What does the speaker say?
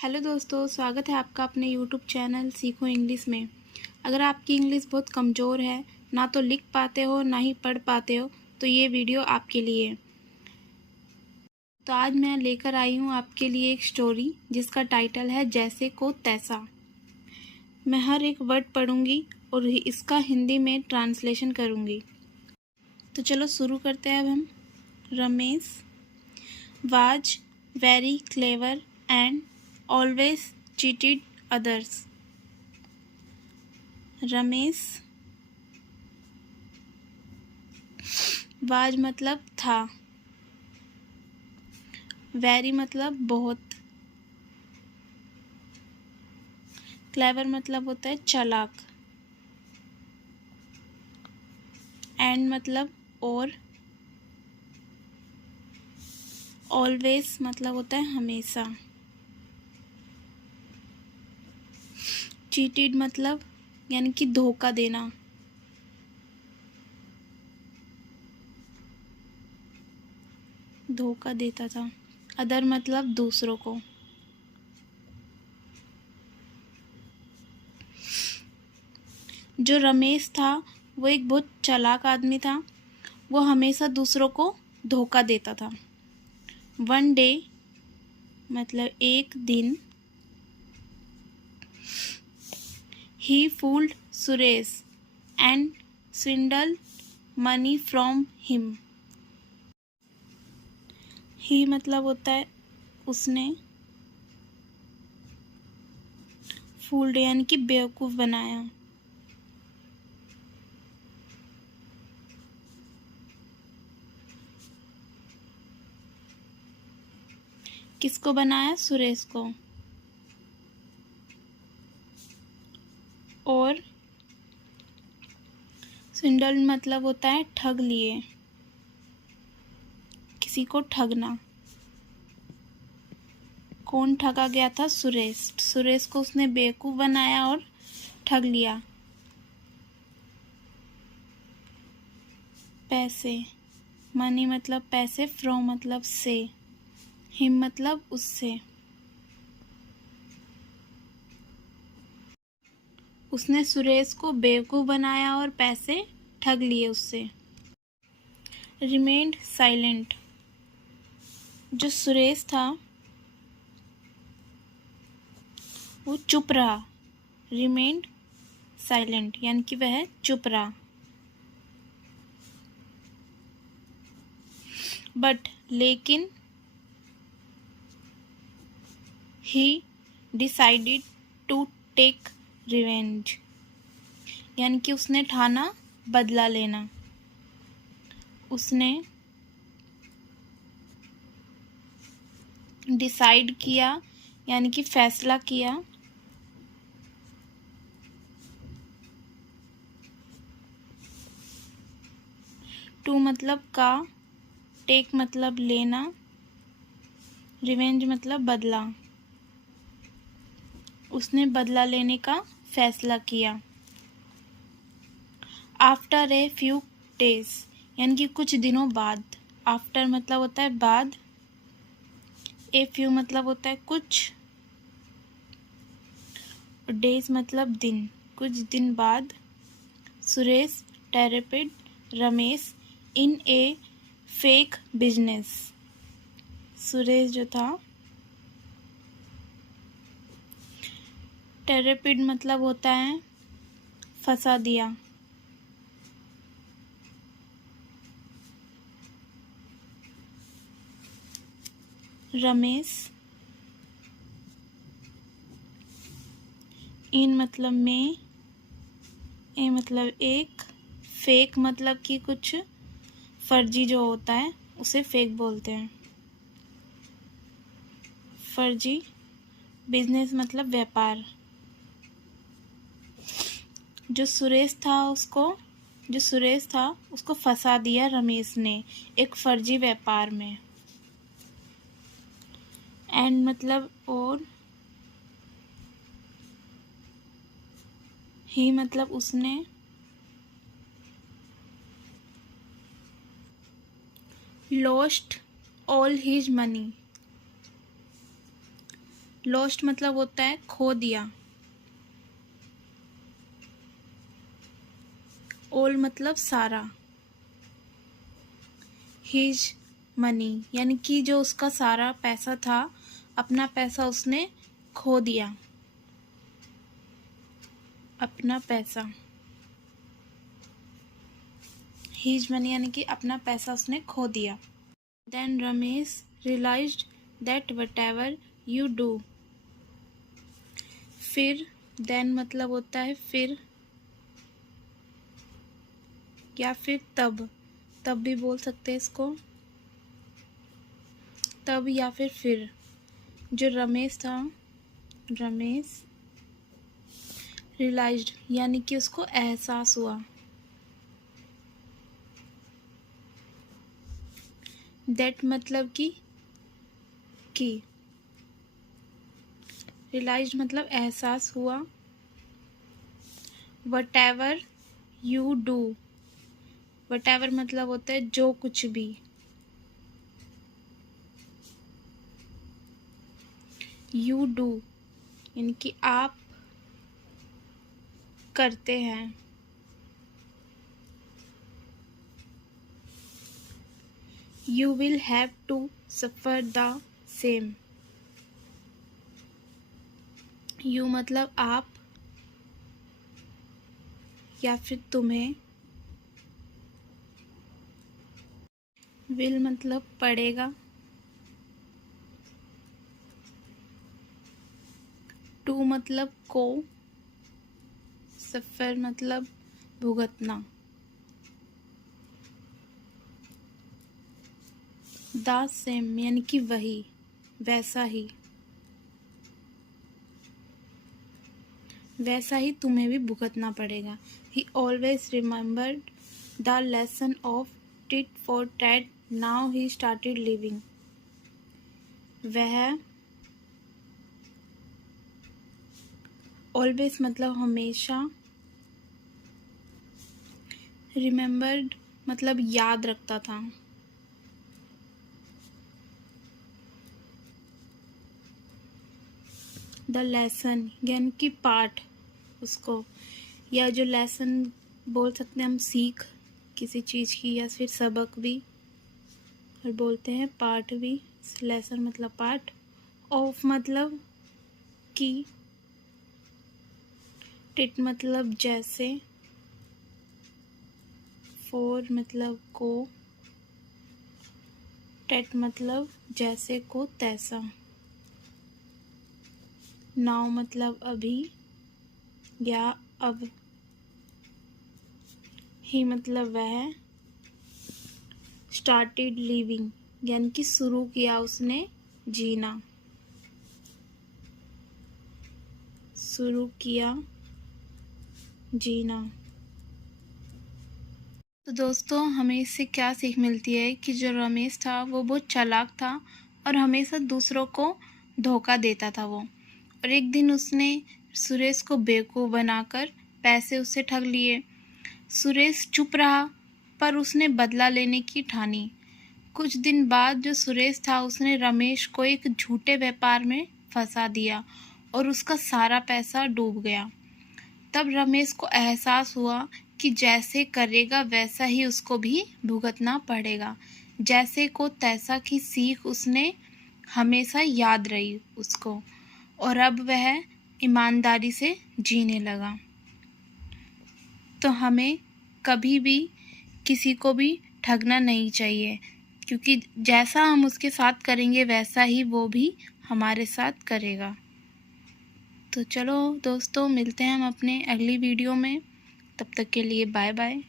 Hello दोस्तों, स्वागत है आपका अपने यूट्यूब चैनल सीखो इंग्लिश में। अगर आपकी इंग्लिश बहुत कमज़ोर है, ना तो लिख पाते हो ना ही पढ़ पाते हो, तो ये वीडियो आपके लिए। तो आज मैं लेकर आई हूँ आपके लिए एक स्टोरी जिसका टाइटल है जैसे को तैसा। मैं हर एक वर्ड पढ़ूँगी और इसका हिंदी में ट्रांसलेशन करूँगी। तो चलो शुरू करते हैं अब हम। Ramesh was very clever and always cheated others. Ramesh was मतलब था, वेरी मतलब बहुत, क्लेवर मतलब होता है चालाक, एंड मतलब और, ऑलवेज मतलब होता है हमेशा, चीटेड मतलब यानी कि धोखा देना, धोखा देता था। अदर मतलब दूसरों को। जो रमेश था वो एक बहुत चालाक आदमी था। वो हमेशा दूसरों को धोखा देता था। वन डे मतलब एक दिन, he fooled Suresh and swindled money from him. ही मतलब होता है उसने, फूल्ड यानी कि बेवकूफ़ बनाया। किसको बनाया? सुरेश को। और स्विंडल मतलब होता है ठग लिए, किसी को ठगना। कौन ठगा गया था? सुरेश। सुरेश को उसने बेवकूफ़ बनाया और ठग लिया। पैसे, मनी मतलब पैसे, फ्रॉम मतलब से, हिम मतलब उससे। उसने सुरेश को बेवकूफ़ बनाया और पैसे ठग लिए उससे। रिमेन्ड साइलेंट, जो सुरेश था वो चुप रहा। रिमेन्ड साइलेंट यानी कि वह चुप रहा। बट लेकिन, he decided to take revenge यानी कि उसने ठाना बदला लेना। उसने डिसाइड किया यानी कि फैसला किया। टू मतलब का, टेक मतलब लेना, रिवेंज मतलब बदला। उसने बदला लेने का फैसला किया। आफ्टर ए फ्यू डेज यानी कि कुछ दिनों बाद। आफ्टर मतलब होता है बाद, ए फ्यू मतलब होता है कुछ, डेज मतलब दिन, कुछ दिन बाद। सुरेश टेरेपिड रमेश इन ए फेक बिजनेस। सुरेश जो था, टेरेपिड मतलब होता है फंसा दिया। रमेश, इन मतलब में, ए मतलब एक, फेक मतलब कि कुछ फर्जी जो होता है उसे फेक बोलते हैं। फर्जी, बिजनेस मतलब व्यापार। जो सुरेश था उसको फंसा दिया रमेश ने एक फर्जी व्यापार में। एंड मतलब और, ही मतलब उसने, lost all his money lost मतलब होता है खो दिया। ऑल मतलब सारा। हिज मनी यानी कि जो उसका सारा पैसा था, अपना पैसा उसने खो दिया। अपना पैसा। हिज मनी यानी कि अपना पैसा उसने खो दिया। Then Ramesh realized that whatever you do. फिर देन मतलब होता है फिर या फिर तब, तब भी बोल सकते हैं इसको, तब या फिर। जो रमेश था, रमेश रियलाइज्ड यानी कि उसको एहसास हुआ। दैट मतलब कि रियलाइज्ड मतलब एहसास हुआ। व्हाटएवर यू डू, व्हाटएवर मतलब होता है जो कुछ भी। यू डू यानी कि आप करते हैं। You will have to suffer the same. You मतलब आप या फिर तुम्हें। Will मतलब पड़ेगा। To मतलब को। suffer मतलब भुगतना। The same यानी कि वही, वैसा ही, वैसा ही तुम्हें भी भुगतना पड़ेगा। He always remembered the lesson of tit for tat. Now he started living. वह always मतलब हमेशा, remembered मतलब याद रखता था। द लेसन यानी कि पाठ उसको, या जो लेसन बोल सकते हैं हम, सीख किसी चीज़ की या फिर सबक भी, और बोलते हैं पाठ भी। लेसन मतलब पाठ। ऑफ मतलब कि। टिट मतलब जैसे। फोर मतलब को। टेट मतलब जैसे को तैसा। नाउ मतलब अभी या अब। ही मतलब वह। स्टार्टेड लिविंग यानी कि शुरू किया उसने जीना। शुरू किया जीना। तो दोस्तों, हमें इससे क्या सीख मिलती है कि जो रमेश था वो बहुत चालाक था और हमेशा दूसरों को धोखा देता था वो। और एक दिन उसने सुरेश को बेवकूफ़ बनाकर पैसे उससे ठग लिए। सुरेश चुप रहा, पर उसने बदला लेने की ठानी। कुछ दिन बाद जो सुरेश था उसने रमेश को एक झूठे व्यापार में फंसा दिया और उसका सारा पैसा डूब गया। तब रमेश को एहसास हुआ कि जैसे करेगा वैसा ही उसको भी भुगतना पड़ेगा। जैसे को तैसा की सीख उसने हमेशा याद रही उसको, और अब वह ईमानदारी से जीने लगा। तो हमें कभी भी किसी को भी ठगना नहीं चाहिए, क्योंकि जैसा हम उसके साथ करेंगे वैसा ही वो भी हमारे साथ करेगा। तो चलो दोस्तों, मिलते हैं हम अपने अगली वीडियो में। तब तक के लिए बाय बाय।